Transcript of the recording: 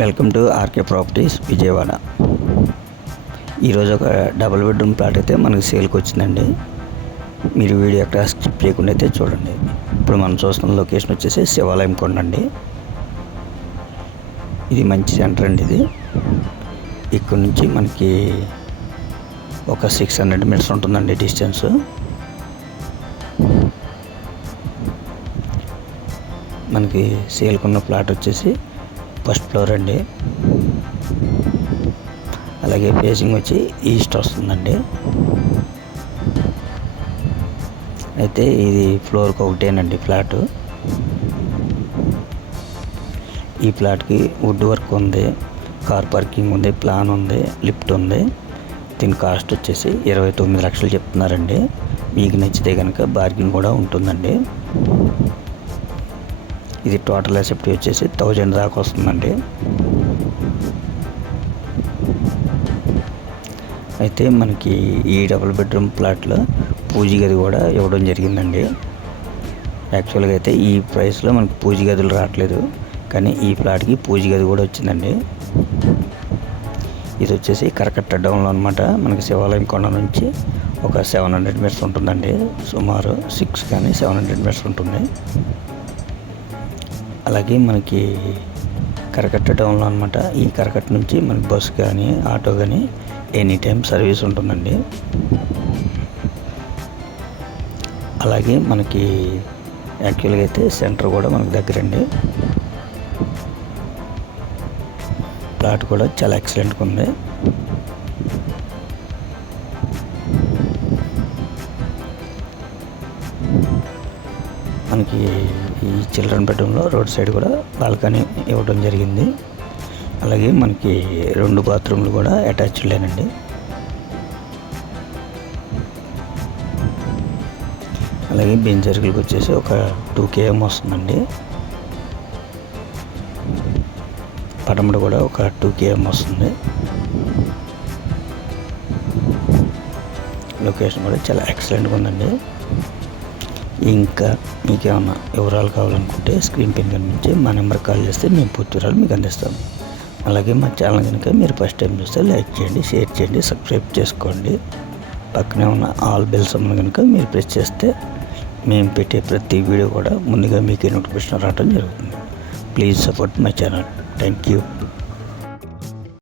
Welcome to RK properties Vijayawada. ఈరోజు ఒక double bedroom plot అయితే మనకి సేల్కి వచ్చిందండి. మీరు వీడియో ఎక్కడ స్కిప్ చేయకుండా అయితే చూడండి. ఇప్పుడు మనం చూస్తున్న లొకేషన్ వచ్చేసి శివాలయం కొండండి ఇది మంచి సెంటర్ అండి ఇది. ఇక్కడ నుంచి మనకి ఒక సిక్స్ హండ్రెడ్ మీటర్స్ ఉంటుందండి డిస్టెన్స్. మనకి సేల్కున్న ప్లాట్ వచ్చేసి ఫస్ట్ ఫ్లోర్ అండి అలాగే ఫేసింగ్ వచ్చి ఈస్ట్ వస్తుందండి. అయితే ఇది ఫ్లోర్కి ఒకటేనండి ఫ్లాట్. ఈ ఫ్లాట్కి వుడ్ వర్క్ ఉంది కార్ పార్కింగ్ ఉంది ప్లాన్ ఉంది లిఫ్ట్ ఉంది. దీని కాస్ట్ వచ్చేసి ఇరవై తొమ్మిది లక్షలు చెప్తున్నారండి. మీకు నచ్చితే కనుక బార్గింగ్ కూడా ఉంటుందండి. ఇది టోటల్ ఎసెప్ట్ వచ్చేసి థౌజండ్ దాకా వస్తుందండి. అయితే మనకి ఈ డబుల్ బెడ్రూమ్ ప్లాట్లో పూజ గది కూడా ఇవ్వడం జరిగిందండి. యాక్చువల్గా అయితే ఈ ప్రైస్లో మనకి పూజ గదులు రావట్లేదు. కానీ ఈ ప్లాట్కి పూజ గది కూడా వచ్చిందండి. ఇది వచ్చేసి కరకట్ట డౌన్లో అనమాట మనకి శివాలయం కొండ నుంచి ఒక సెవెన్ హండ్రెడ్ మీటర్స్ ఉంటుందండి. సుమారు సిక్స్ కానీ సెవెన్ హండ్రెడ్ మీటర్స్ ఉంటుంది. అలాగే మనకి కరకట్ట టౌన్లో అనమాట ఈ కరకట్ట నుంచి మనకి బస్సు కానీ ఆటో కానీ ఎనీ టైం సర్వీస్ ఉంటుందండి. అలాగే మనకి యాక్చువల్గా అయితే సెంటర్ కూడా మనకి దగ్గరండి. ప్లాట్ కూడా చాలా ఎక్సలెంట్గా ఉంది. మనకి ఈ చిల్డ్రన్ బెడ్రూమ్లో రోడ్ సైడ్ కూడా బాల్కనీ ఇవ్వడం జరిగింది. అలాగే మనకి రెండు బాత్రూమ్లు కూడా అటాచ్డ్లేనండి అలాగే బెంచ్ సర్కిల్కి వచ్చేసి ఒక టూ కేఎం వస్తుందండి. పడమట కూడా ఒక టూ కేఎం వస్తుంది. లొకేషన్ కూడా చాలా ఎక్సలెంట్గా ఉందండి. ఇంకా మీకేమన్నా వివరాలు కావాలనుకుంటే స్క్రీన్ పైన నుంచి మా నెంబర్ కాల్ చేస్తే మేము పూర్తి వివరాలు మీకు అందిస్తాము అలాగే మా ఛానల్ కనుక మీరు ఫస్ట్ టైం చూస్తే లైక్ చేయండి షేర్ చేయండి సబ్స్క్రైబ్ చేసుకోండి. పక్కనే ఉన్న ఆల్ బెల్స్ అన్న కనుక మీరు ప్రెస్ చేస్తే మేము పెట్టే ప్రతి వీడియో కూడా ముందుగా మీకు నోటిఫికేషన్ రావడం జరుగుతుంది. Please support my channel. Thank you.